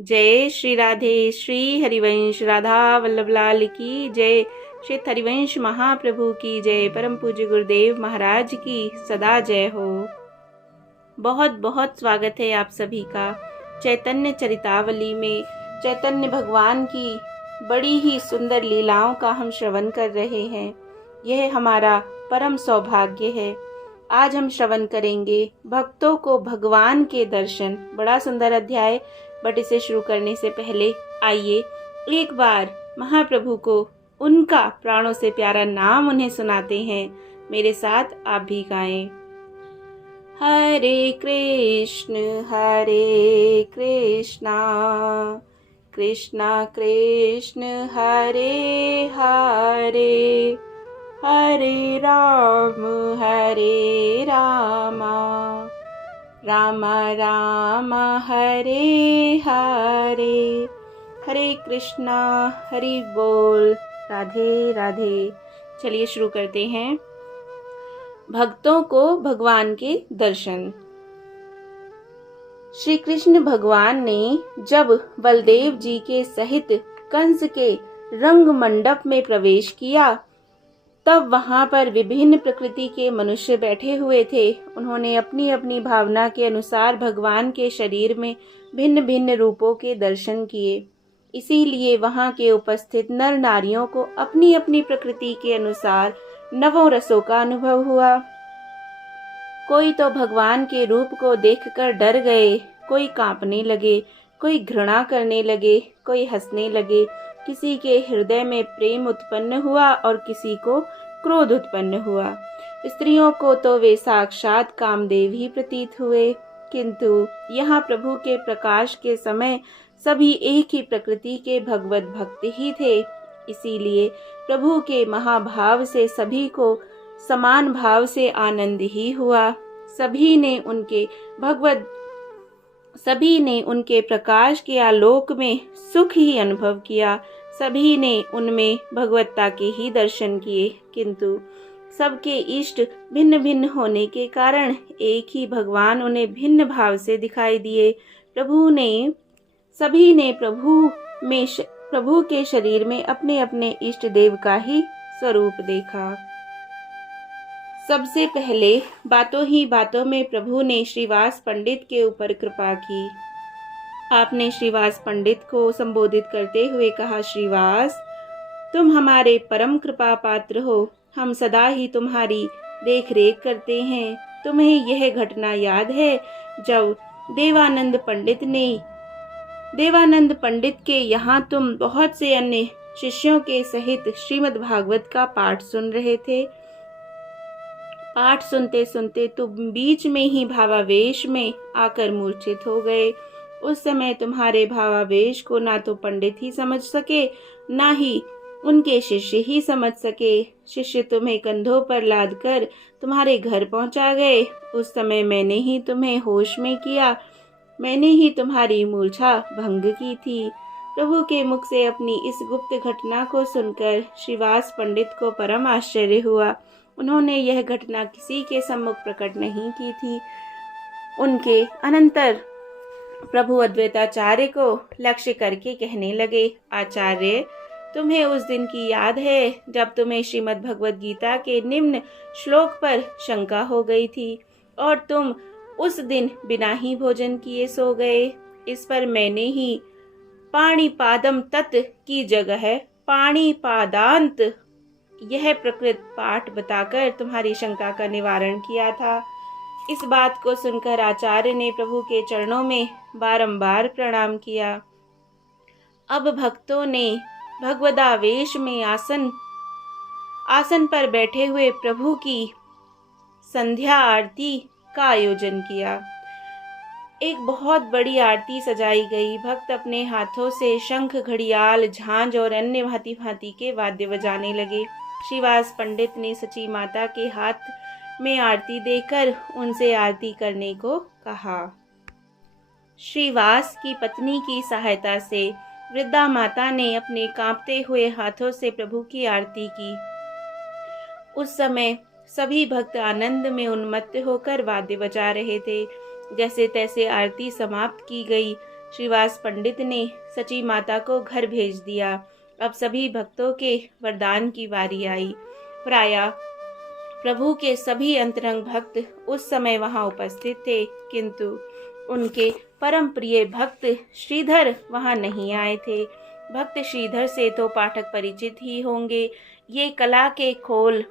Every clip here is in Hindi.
जय श्री राधे। श्री हरिवंश राधा वल्लभ लाल की जय। श्री हरिवंश महाप्रभु की जय। परम पूज्य गुरुदेव महाराज की सदा जय हो। बहुत बहुत स्वागत है आप सभी का चैतन्य चरितावली में। चैतन्य भगवान की बड़ी ही सुंदर लीलाओं का हम श्रवण कर रहे हैं। यह हमारा परम सौभाग्य है। आज हम श्रवण करेंगे भक्तों को भगवान के दर्शन। बड़ा सुंदर अध्याय, बट इसे शुरू करने से पहले आइए एक बार महाप्रभु को उनका प्राणों से प्यारा नाम उन्हें सुनाते हैं। मेरे साथ आप भी गाएं। हरे कृष्ण कृष्णा कृष्ण हरे हरे, हरे रामा राम राम हरे हरे। हरे कृष्णा, हरि बोल, राधे राधे। चलिए शुरू करते हैं। भक्तों को भगवान के दर्शन। श्री कृष्ण भगवान ने जब बलदेव जी के सहित कंस के रंग मंडप में प्रवेश किया, तब वहां पर विभिन्न प्रकृति के मनुष्य बैठे हुए थे। उन्होंने अपनी अपनी भावना के अनुसार भगवान के शरीर में भिन्न भिन्न रूपों के दर्शन किए। इसीलिए वहां के उपस्थित नर नारियों को अपनी अपनी प्रकृति के अनुसार नवों रसों का अनुभव हुआ। कोई तो भगवान के रूप को देखकर डर गए, कोई कांपने लगे, कोई घृणा करने लगे, कोई हंसने लगे। किसी के हृदय में प्रेम उत्पन्न हुआ और किसी को क्रोध उत्पन्न हुआ। स्त्रियों को तो वे साक्षात कामदेव ही प्रतीत हुए, किंतु यहाँ प्रभु के प्रकाश के समय सभी एक ही प्रकृति के भगवत भक्त ही थे। इसीलिए प्रभु के महाभाव से सभी को समान भाव से आनंद ही हुआ। सभी ने उनके प्रकाश के आलोक में सुख ही अनुभव किया। सभी ने उनमें भगवत्ता के ही दर्शन किए, किंतु सबके इष्ट भिन्न भिन्न होने के कारण एक ही भगवान उन्हें भिन्न भाव से दिखाई दिए। सभी ने प्रभु के शरीर में अपने अपने इष्ट देव का ही स्वरूप देखा। सबसे पहले बातों ही बातों में प्रभु ने श्रीवास पंडित के ऊपर कृपा की। आपने श्रीवास पंडित को संबोधित करते हुए कहा, श्रीवास, तुम हमारे परम कृपा पात्र हो। हम सदा ही तुम्हारी देख रेख करते हैं। तुम्हें यह घटना याद है जब देवानंद पंडित के यहाँ तुम बहुत से अन्य शिष्यों के सहित श्रीमद् भागवत का पाठ सुन रहे थे। पाठ सुनते सुनते तुम बीच में ही भावावेश में आकर मूर्छित हो गए। उस समय तुम्हारे भावावेश को ना तो पंडित ही समझ सके, ना ही उनके शिष्य ही समझ सके। शिष्य तुम्हें कंधों पर लाद कर तुम्हारे घर पहुंचा गए। उस समय मैंने ही तुम्हें होश में किया, मैंने ही तुम्हारी मूर्छा भंग की थी। प्रभु के मुख से अपनी इस गुप्त घटना को सुनकर श्रीवास पंडित को परम आश्चर्य हुआ। उन्होंने यह घटना किसी के सम्मुख प्रकट नहीं की थी। उनके अनंतर प्रभु अद्वैताचार्य को लक्ष्य करके कहने लगे, आचार्य, तुम्हें उस दिन की याद है जब तुम्हें श्रीमद् भगवद गीता के निम्न श्लोक पर शंका हो गई थी और तुम उस दिन बिना ही भोजन किए सो गए। इस पर मैंने ही पाणिपादम तत् की जगह पाणिपादांत यह प्रकृत पाठ बताकर तुम्हारी शंका का निवारण किया था। इस बात को सुनकर आचार्य ने प्रभु के चरणों में बारंबार प्रणाम किया। अब भक्तों ने भगवदावेश में आसन पर बैठे हुए प्रभु की संध्या आरती का आयोजन किया। एक बहुत बड़ी आरती सजाई गई। भक्त अपने हाथों से शंख, घड़ियाल, झांझ और अन्य भांति भांति के वाद्य बजाने लगे। श्रीवास पंडित ने सची माता के हाथ में आरती देकर उनसे आरती करने को कहा। श्रीवास की पत्नी की सहायता से वृद्धा माता ने अपने कांपते हुए हाथों से प्रभु की आरती की। उस समय सभी भक्त आनंद में उन्मत्त होकर वाद्य बजा रहे थे। जैसे तैसे आरती समाप्त की गई। श्रीवास पंडित ने सची माता को घर भेज दिया। अब सभी भक्तों के वरदान की बारी आई। प्रायः प्रभु के सभी अंतरंग भक्त उस समय वहां उपस्थित थे, किंतु उनके परम प्रिय भक्त श्रीधर वहां नहीं आए थे। भक्त श्रीधर से तो पाठक परिचित ही होंगे। ये कला के खोल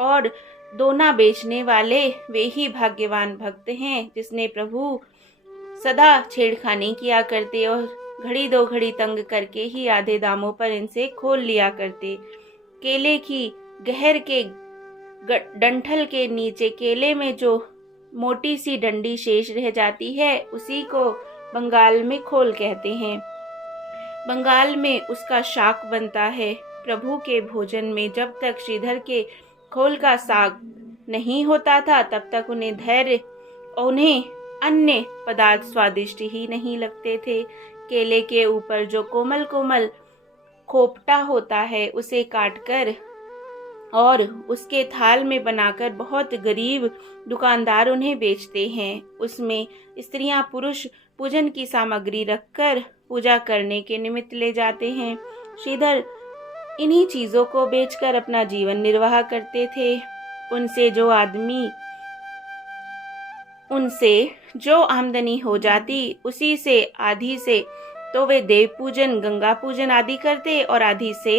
और दोना बेचने वाले वे ही भाग्यवान भक्त हैं जिसने प्रभु सदा छेड़खानी किया करते और घड़ी दो घड़ी तंग करके ही आधे दामों पर इनसे खोल लिया करते। केले की गहर के डंठल के नीचे केले में जो मोटी सी डंडी शेष रह जाती है उसी को बंगाल में खोल कहते हैं। बंगाल में उसका शाक बनता है। प्रभु के भोजन में जब तक श्रीधर के खोल का साग नहीं होता था तब तक उन्हें अन्य पदार्थ स्वादिष्ट ही नहीं लगते थे। केले के ऊपर जो कोमल कोमल खोपटा होता है उसे काटकर और उसके थाल में बनाकर बहुत गरीब दुकानदार उन्हें बेचते हैं। उसमें स्त्रियां पुरुष पूजन की सामग्री रखकर पूजा करने के निमित्त ले जाते हैं। श्रीधर इन्हीं चीजों को बेचकर अपना जीवन निर्वाह करते थे। उनसे जो आमदनी हो जाती उसी से आधी से तो वे देव पूजन गंगा पूजन आदि करते और आधी से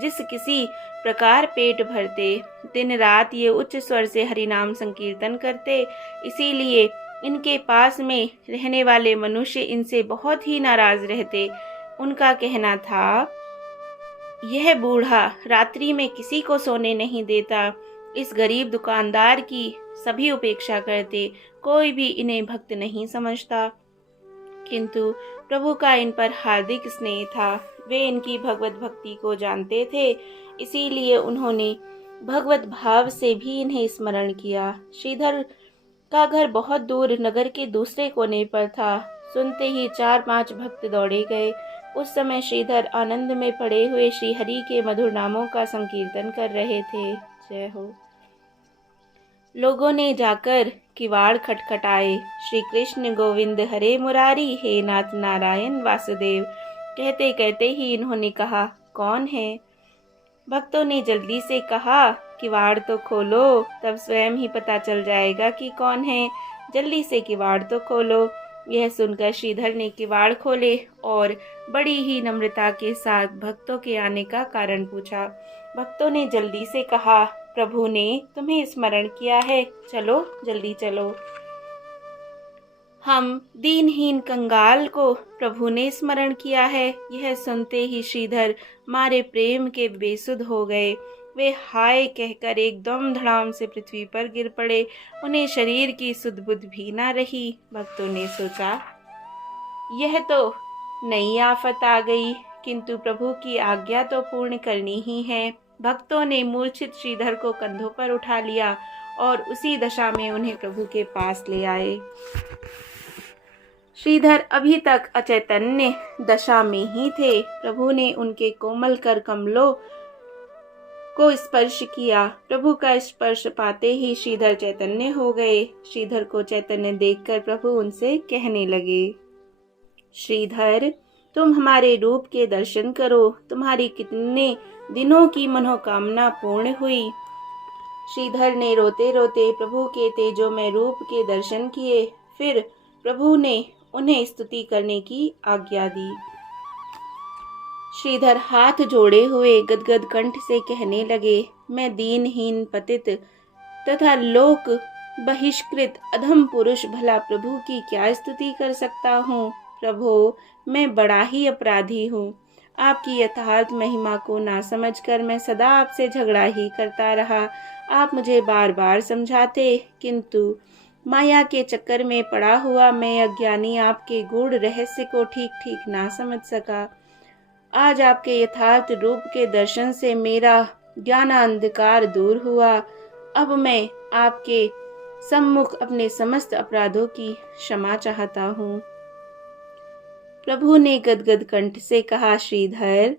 जिस किसी प्रकार पेट भरते। दिन रात ये उच्च स्वर से हरिनाम संकीर्तन करते। इसीलिए इनके पास में रहने वाले मनुष्य इनसे बहुत ही नाराज रहते। उनका कहना था, यह बूढ़ा रात्रि में किसी को सोने नहीं देता। इस गरीब दुकानदार की सभी उपेक्षा करते, कोई भी इन्हें भक्त नहीं समझता। किंतु प्रभु का इन पर हार्दिक स्नेह था। वे इनकी भगवत भक्ति को जानते थे, इसीलिए उन्होंने भगवत भाव से भी इन्हें स्मरण किया। श्रीधर का घर बहुत दूर नगर के दूसरे कोने पर था। सुनते ही 4-5 भक्त दौड़े गए। उस समय श्रीधर आनंद में पड़े हुए श्री हरि के मधुर नामों का संकीर्तन कर रहे थे। जय हो। लोगों ने जाकर किवाड़ खटखटाए। श्री कृष्ण गोविंद हरे मुरारी, हे नाथ नारायण वासुदेव। कहते कहते ही इन्होंने कहा, कौन है? भक्तों ने जल्दी से कहा, किवाड़ तो खोलो, तब स्वयं ही पता चल जाएगा कि कौन है। जल्दी से किवाड़ तो खोलो। यह सुनकर श्रीधर ने किवाड़ खोले और बड़ी ही नम्रता के साथ भक्तों के आने का कारण पूछा। भक्तों ने जल्दी से कहा, प्रभु ने तुम्हें स्मरण किया है, चलो जल्दी चलो। हम दीनहीन कंगाल को प्रभु ने स्मरण किया है। यह सुनते ही श्रीधर मारे प्रेम के बेसुध हो गए। वे हाय कहकर एकदम धड़ाम से पृथ्वी पर गिर पड़े। उन्हें शरीर की सुध बुध भी ना रही। भक्तों ने सोचा, यह तो नई आफत आ गई, किंतु प्रभु की आज्ञा तो पूर्ण करनी ही है। भक्तों ने मूर्छित श्रीधर को कंधों पर उठा लिया और उसी दशा में उन्हें प्रभु के पास ले आए। श्रीधर अभी तक अचैतन्य दशा में ही थे। प्रभु ने उनके कोमल कर कमलों को स्पर्श किया। प्रभु का स्पर्श पाते ही श्रीधर चैतन्य हो गए। श्रीधर को चैतन्य देखकर प्रभु उनसे कहने लगे, श्रीधर तुम हमारे रूप के दर्शन करो। तुम्हारी कितने दिनों की मनोकामना पूर्ण हुई। श्रीधर ने रोते रोते प्रभु के तेजोमय रूप के दर्शन किए। फिर प्रभु ने उन्हें स्तुति करने की आज्ञा दी। श्रीधर हाथ जोड़े हुए गदगद कंठ से कहने लगे, मैं दीनहीन पतित तथा लोक बहिष्कृत अधम पुरुष भला प्रभु की क्या स्तुति कर सकता हूँ। प्रभु मैं बड़ा ही अपराधी हूँ। आपकी यथार्थ महिमा को ना समझकर मैं सदा आपसे झगड़ा ही करता रहा। आप मुझे बार बार समझाते, किंतु माया के चक्कर में पड़ा हुआ मैं अज्ञानी आपके गूढ़ रहस्य को ठीक ठीक ना समझ सका। आज आपके यथार्थ रूप के दर्शन से मेरा ज्ञान अंधकार दूर हुआ। अब मैं आपके सम्मुख अपने समस्त अपराधों की क्षमा चाहता हूँ। प्रभु ने गदगद कंठ से कहा, श्रीधर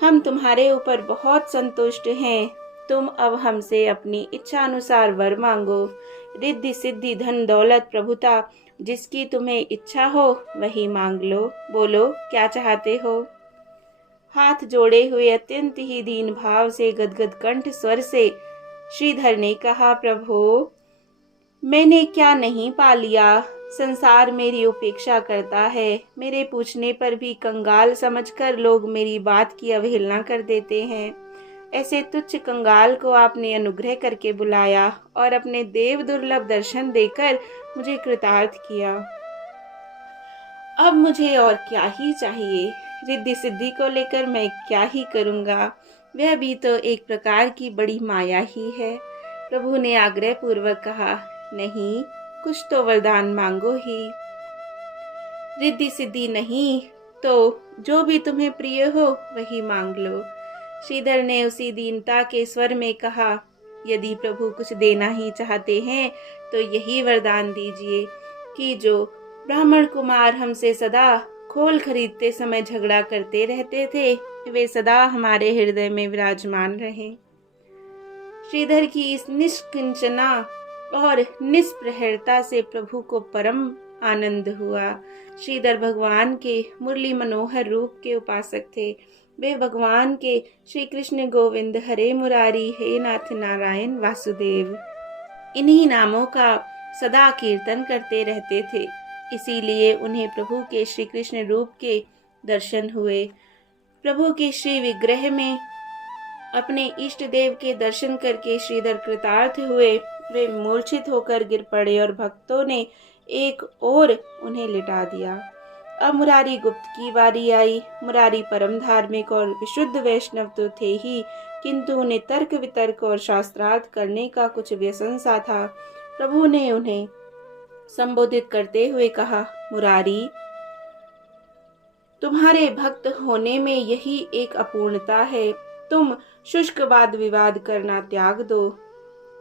हम तुम्हारे ऊपर बहुत संतुष्ट हैं। तुम अब हमसे अपनी इच्छा अनुसार वर मांगो। रिद्धि सिद्धि धन दौलत प्रभुता जिसकी तुम्हें इच्छा हो वही मांग लो। बोलो क्या चाहते हो। हाथ जोड़े हुए अत्यंत ही दीन भाव से गदगद कंठ स्वर से श्रीधर ने कहा, प्रभु मैंने क्या नहीं पा लिया। संसार मेरी उपेक्षा करता है। मेरे पूछने पर भी कंगाल समझकर लोग मेरी बात की अवहेलना कर देते हैं। ऐसे तुच्छ कंगाल को आपने अनुग्रह करके बुलाया और अपने देव दुर्लभ दर्शन देकर मुझे कृतार्थ किया। अब मुझे और क्या ही चाहिए। रिद्धि सिद्धि को लेकर मैं क्या ही करूँगा। वह भी तो एक प्रकार की बड़ी माया ही है। प्रभु ने आग्रह पूर्वक कहा, नहीं, कुछ तो वरदान मांगो ही। रिद्धि सिद्धि नहीं तो जो भी तुम्हें प्रिय हो वही मांग लो। श्रीधर ने उसी दीनता के स्वर में कहा, यदि प्रभु कुछ देना ही चाहते हैं तो यही वरदान दीजिए कि जो ब्राह्मण कुमार हमसे सदा खोल खरीदते समय झगड़ा करते रहते थे वे सदा हमारे हृदय में विराजमान रहे। श्रीधर की इस निष्किंचना और निष्प्रहरता से प्रभु को परम आनंद हुआ। श्रीधर भगवान के मुरली मनोहर रूप के उपासक थे। वे भगवान के श्री कृष्ण गोविंद हरे मुरारी हे नाथ नारायण वासुदेव इन्हीं नामों का सदा कीर्तन करते रहते थे। इसीलिए उन्हें प्रभु के श्री कृष्ण रूप के दर्शन हुए। प्रभु के श्री विग्रह में अपने इष्ट देव के दर्शन करके श्रीधर कृतार्थ हुए। वे मूर्छित होकर गिर पड़े और भक्तों ने एक और उन्हें लिटा दिया। अब मुरारी गुप्त की बारी आई। मुरारी परम धार्मिक और विशुद्ध वैष्णव तो थे ही, किंतु उन्हें तर्क वितर्क और शास्त्रार्थ करने का कुछ व्यसन सा था। प्रभु ने उन्हें संबोधित करते हुए कहा, मुरारी, तुम्हारे भक्त होने में यही एक अपूर्णता है। तुम शुष्क वाद विवाद करना त्याग दो।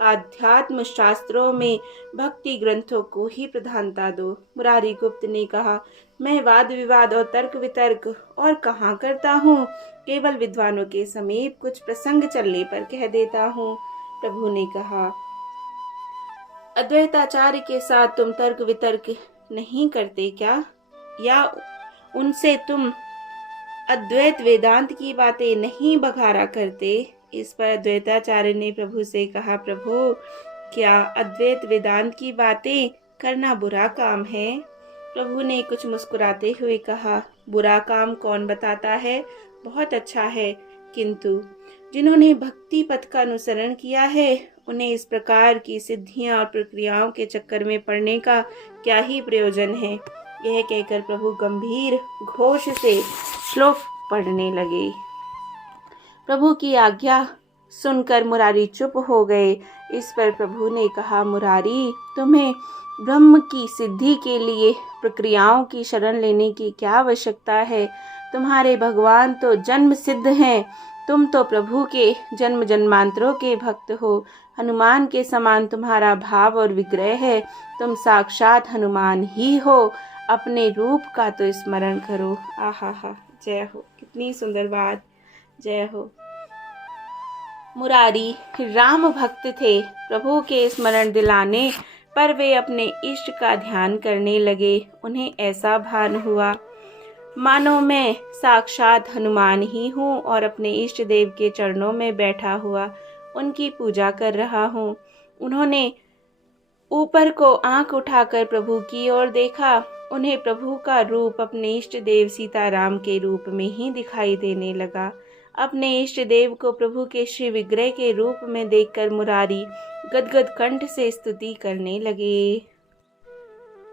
आध्यात्म शास्त्रों में भक्ति ग्रंथों को ही प्रधानता दो। मुरारी गुप्त ने कहा, मैं वाद विवाद और तर्क वितर्क और कहाँ करता हूँ, केवल विद्वानों के समीप कुछ प्रसंग चलने पर कह देता हूँ। प्रभु ने कहा, अद्वैताचार्य के साथ तुम तर्क वितर्क नहीं करते क्या, या उनसे तुम अद्वैत वेदांत की बातें नहीं बघारा करते। इस पर अद्वैताचार्य ने प्रभु से कहा, प्रभु क्या अद्वैत वेदांत की बातें करना बुरा काम है। प्रभु ने कुछ मुस्कुराते हुए कहा, बुरा काम कौन बताता है, बहुत अच्छा है, किंतु जिन्होंने भक्ति पथ का अनुसरण किया है उन्हें इस प्रकार की सिद्धियां और प्रक्रियाओं के चक्कर में पड़ने का क्या ही प्रयोजन है। यह कहकर प्रभु गंभीर घोष से श्लोक पढ़ने लगे। प्रभु की आज्ञा सुनकर मुरारी चुप हो गए। इस पर प्रभु ने कहा, मुरारी, तुम्हें ब्रह्म की सिद्धि के लिए प्रक्रियाओं की शरण लेने की क्या आवश्यकता है। तुम्हारे भगवान तो जन्म सिद्ध हैं। तुम तो प्रभु के जन्म जन्मांतरों के भक्त हो। हनुमान के समान तुम्हारा भाव और विग्रह है। तुम साक्षात हनुमान ही हो। अपने रूप का तो स्मरण करो। आहा हा, जय हो, कितनी सुंदर बात, जय हो। मुरारी राम भक्त थे। प्रभु के स्मरण दिलाने पर वे अपने इष्ट का ध्यान करने लगे। उन्हें ऐसा भान हुआ मानो मैं साक्षात हनुमान ही हूँ और अपने इष्ट देव के चरणों में बैठा हुआ उनकी पूजा कर रहा हूँ। उन्होंने ऊपर को आंख उठाकर प्रभु की ओर देखा। उन्हें प्रभु का रूप अपने इष्ट देव सीताराम के रूप में ही दिखाई देने लगा। अपने इष्ट देव को प्रभु के श्री विग्रह के रूप में देखकर मुरारी गदगद कंठ से स्तुति करने लगे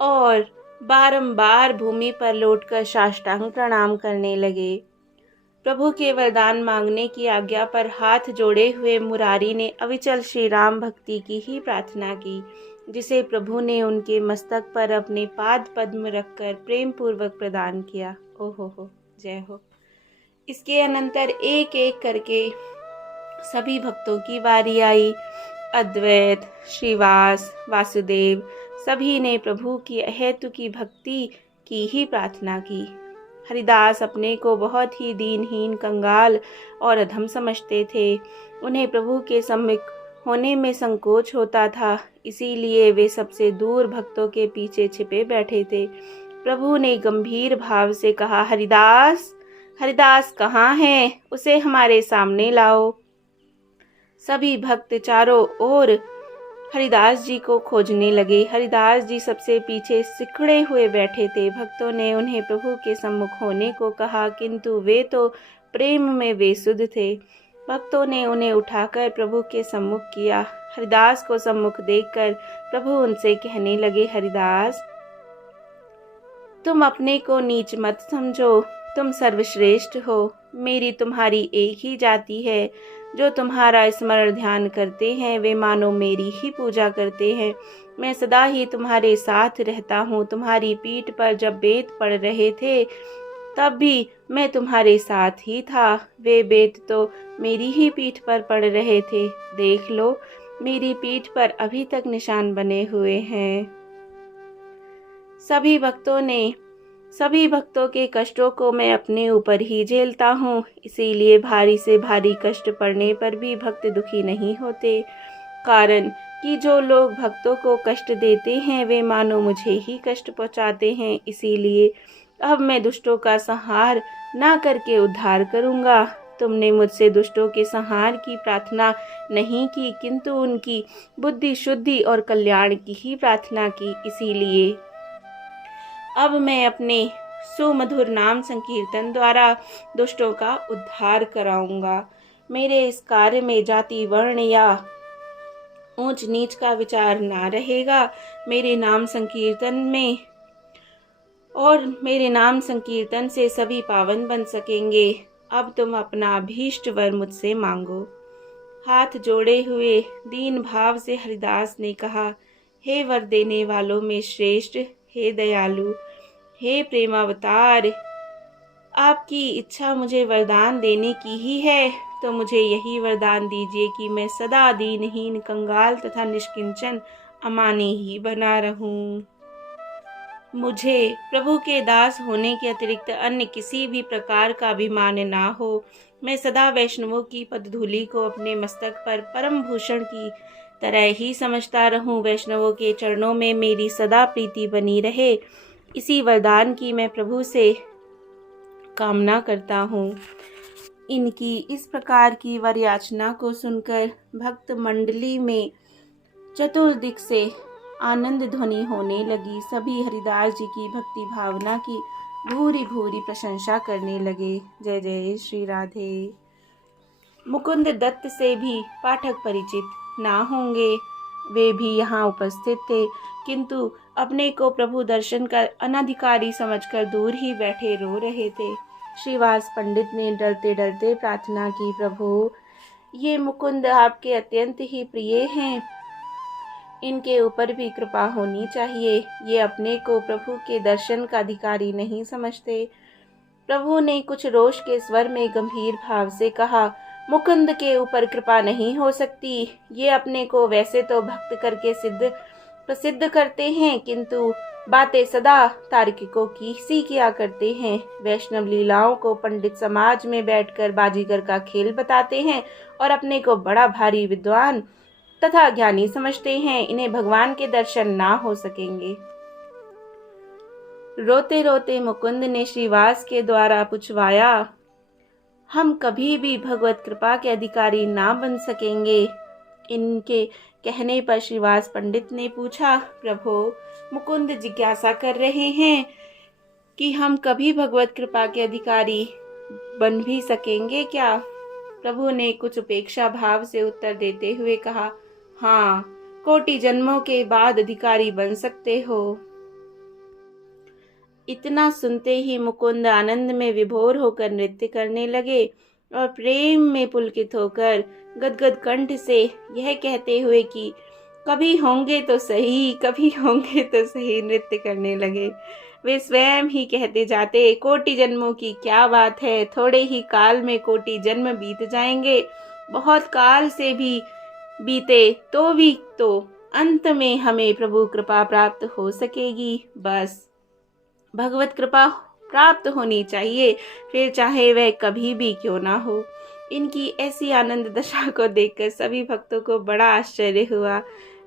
और बारंबार भूमि पर लौटकर साष्टांग प्रणाम करने लगे। प्रभु के वरदान मांगने की आज्ञा पर हाथ जोड़े हुए मुरारी ने अविचल श्री राम भक्ति की ही प्रार्थना की, जिसे प्रभु ने उनके मस्तक पर अपने पाद पद्म रखकर प्रेम पूर्वक प्रदान किया। ओहो, जय हो। इसके अनंतर एक एक करके सभी भक्तों की बारी आई। अद्वैत, श्रीवास, वासुदेव सभी ने प्रभु की अहेतु की भक्ति की ही प्रार्थना की। हरिदास अपने को बहुत ही दीनहीन, कंगाल और अधम समझते थे। उन्हें प्रभु के सम्मुख होने में संकोच होता था, इसीलिए वे सबसे दूर भक्तों के पीछे छिपे बैठे थे। प्रभु ने गंभीर भाव से कहा, हरिदास, हरिदास कहाँ है? उसे हमारे सामने लाओ। सभी भक्त चारों ओर हरिदास जी को खोजने लगे। हरिदास जी सबसे पीछे सिकुड़े हुए बैठे थे। भक्तों ने उन्हें प्रभु के सम्मुख होने को कहा, किंतु वे तो प्रेम में बेसुध थे। भक्तों ने उन्हें उठाकर प्रभु के सम्मुख किया। हरिदास को सम्मुख देखकर प्रभु उनसे कहने लगे, हरिदास, तुम अपने को नीच मत समझो, तुम सर्वश्रेष्ठ हो। मेरी तुम्हारी एक ही जाति है। जो तुम्हारा स्मरण ध्यान करते हैं वे मानो मेरी ही पूजा करते हैं। मैं सदा ही तुम्हारे साथ रहता हूँ। तुम्हारी पीठ पर जब बेत पड़ रहे थे तब भी मैं तुम्हारे साथ ही था। वे बेत तो मेरी ही पीठ पर पड़ रहे थे। देख लो, मेरी पीठ पर अभी तक निशान बने हुए हैं। सभी भक्तों के कष्टों को मैं अपने ऊपर ही झेलता हूँ। इसीलिए भारी से भारी कष्ट पड़ने पर भी भक्त दुखी नहीं होते। कारण कि जो लोग भक्तों को कष्ट देते हैं वे मानो मुझे ही कष्ट पहुँचाते हैं। इसीलिए अब मैं दुष्टों का संहार ना करके उद्धार करूँगा। तुमने मुझसे दुष्टों के संहार की प्रार्थना नहीं की, किंतु उनकी बुद्धि शुद्धि और कल्याण की ही प्रार्थना की। इसीलिए अब मैं अपने सुमधुर नाम संकीर्तन द्वारा दुष्टों का उद्धार कराऊंगा। मेरे इस कार्य में जाति वर्ण या ऊंच नीच का विचार ना रहेगा। मेरे नाम संकीर्तन से सभी पावन बन सकेंगे। अब तुम अपना अभीष्ट वर मुझसे मांगो। हाथ जोड़े हुए दीन भाव से हरिदास ने कहा, हे वर देने वालों में श्रेष्ठ, हे दयालु, हे प्रेमावतार, आपकी इच्छा मुझे वरदान देने की ही है, तो मुझे यही वरदान दीजिए कि मैं सदा दीनहीन, कंगाल तथा निष्किंचन अमानी ही बना रहूं। मुझे प्रभु के दास होने के अतिरिक्त अन्य किसी भी प्रकार का अभिमान ना हो। मैं सदा वैष्णवों की पदधूलि को अपने मस्तक पर परम भूषण की तरह ही समझता रहूं। वैष्णवों के चरणों में मेरी सदा प्रीति बनी रहे, इसी वरदान की मैं प्रभु से कामना करता हूँ। इनकी इस प्रकार की वर याचना को सुनकर भक्त मंडली में चतुर्दिक से आनंद ध्वनि होने लगी। सभी हरिदास जी की भक्ति भावना की भूरी भूरी प्रशंसा करने लगे। जय जय श्री राधे। मुकुंद दत्त से भी पाठक परिचित ना होंगे, वे भी यहाँ उपस्थित थे, किंतु अपने को प्रभु दर्शन का अनधिकारी समझकर दूर ही बैठे रो रहे थे। श्रीवास पंडित ने डरते डरते प्रार्थना की, प्रभु, ये मुकुंद आपके अत्यंत ही प्रिय हैं, इनके ऊपर भी कृपा होनी चाहिए। ये अपने को प्रभु के दर्शन का अधिकारी नहीं समझते। प्रभु ने कुछ रोष के स्वर में गंभीर भाव से कहा, मुकुंद के ऊपर कृपा नहीं हो सकती। ये अपने को वैसे तो भक्त करके प्रसिद्ध करते हैं, किंतु बातें सदा तार्किकों की सी किया करते हैं। वैष्णव लीलाओं को पंडित समाज में बैठकर बाजीगर का खेल बताते हैं और अपने को बड़ा भारी विद्वान तथा ज्ञानी समझते हैं। इन्हें भगवान के दर्शन ना हो सकेंगे। रोते रोते मुकुंद ने श्रीवास के द्वारा पूछवाया, हम कभी भी भगवत कृपा के अधिकारी ना बन सकेंगे। इनके कहने पर श्रीवास पंडित ने पूछा, प्रभु, मुकुंद जिज्ञासा कर रहे हैं कि हम कभी भगवत कृपा के अधिकारी बन भी सकेंगे क्या? प्रभु ने कुछ उपेक्षा भाव से उत्तर देते हुए कहा, हाँ, कोटि जन्मों के बाद अधिकारी बन सकते हो। इतना सुनते ही मुकुंद आनंद में विभोर होकर नृत्य करने लगे और प्रेम में पुलकित होकर गदगद कंठ से यह कहते हुए कि कभी होंगे तो सही, कभी होंगे तो सही, नृत्य करने लगे। वे स्वयं ही कहते जाते, कोटि जन्मों की क्या बात है, थोड़े ही काल में कोटि जन्म बीत जाएंगे। बहुत काल से भी बीते तो अंत में हमें प्रभु कृपा प्राप्त हो सकेगी। बस भगवत कृपा प्राप्त होनी चाहिए, फिर चाहे वह कभी भी क्यों ना हो। इनकी ऐसी आनंद दशा को देखकर सभी भक्तों को बड़ा आश्चर्य हुआ।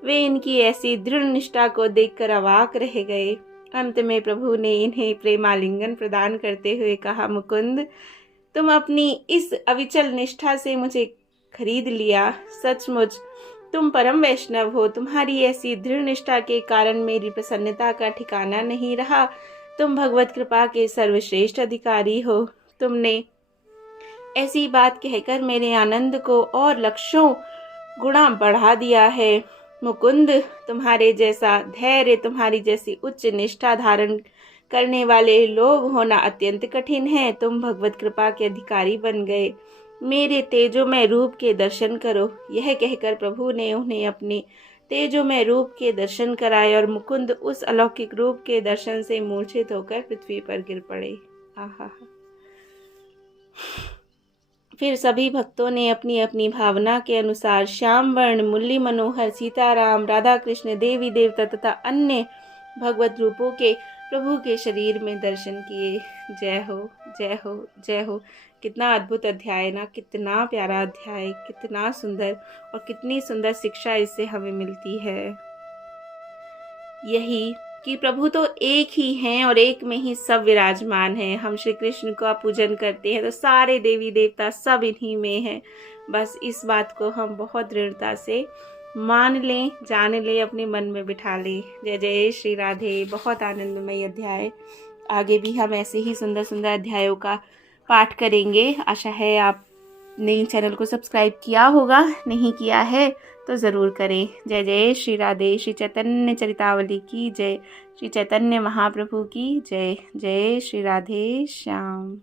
वे इनकी ऐसी दृढ़ निष्ठा को देखकर अवाक रह गए। अंत में प्रभु ने इन्हें प्रेमालिंगन प्रदान करते हुए कहा, मुकुंद, तुम अपनी इस अविचल निष्ठा से मुझे खरीद लिया। सचमुच तुम परम वैष्णव हो। तुम्हारी ऐसी दृढ़ निष्ठा के कारण मेरी प्रसन्नता का ठिकाना नहीं रहा। तुम भगवत कृपा के सर्वश्रेष्ठ अधिकारी हो। तुमने ऐसी बात कहकर मेरे आनंद को और लक्षों गुणा बढ़ा दिया है। मुकुंद, तुम्हारे जैसा धैर्य, तुम्हारी जैसी उच्च निष्ठा धारण करने वाले लोग होना अत्यंत कठिन है। तुम भगवत कृपा के अधिकारी बन गए। मेरे तेजोमय रूप के दर्शन करो। यह कहकर प्रभु ने उन्हें अपने तेजोमय रूप के दर्शन कराए और मुकुंद उस अलौकिक रूप के दर्शन से मूर्छित होकर पृथ्वी पर गिर पड़े। आहा। फिर सभी भक्तों ने अपनी अपनी भावना के अनुसार श्याम वर्ण, मुरली मनोहर, सीताराम, राधा कृष्ण, देवी देवता तथा अन्य भगवत रूपों के प्रभु के शरीर में दर्शन किए। जय हो, जय हो, जय हो। कितना अद्भुत अध्याय ना, कितना प्यारा अध्याय, कितना सुंदर और कितनी सुंदर शिक्षा इससे हमें मिलती है। यही कि प्रभु तो एक ही हैं और एक में ही सब विराजमान हैं। हम श्री कृष्ण का पूजन करते हैं तो सारे देवी देवता सब इन्हीं में हैं। बस इस बात को हम बहुत दृढ़ता से मान लें, जान लें, अपने मन में बिठा लें। जय जय श्री राधे। बहुत आनंदमय अध्याय। आगे भी हम ऐसे ही सुंदर सुंदर अध्यायों का पाठ करेंगे। आशा है आपने चैनल को सब्सक्राइब किया होगा, नहीं किया है तो ज़रूर करें। जय जय श्री राधे। श्री चैतन्य चरितावली की जय। श्री चैतन्य महाप्रभु की जय। जय श्री राधे श्याम।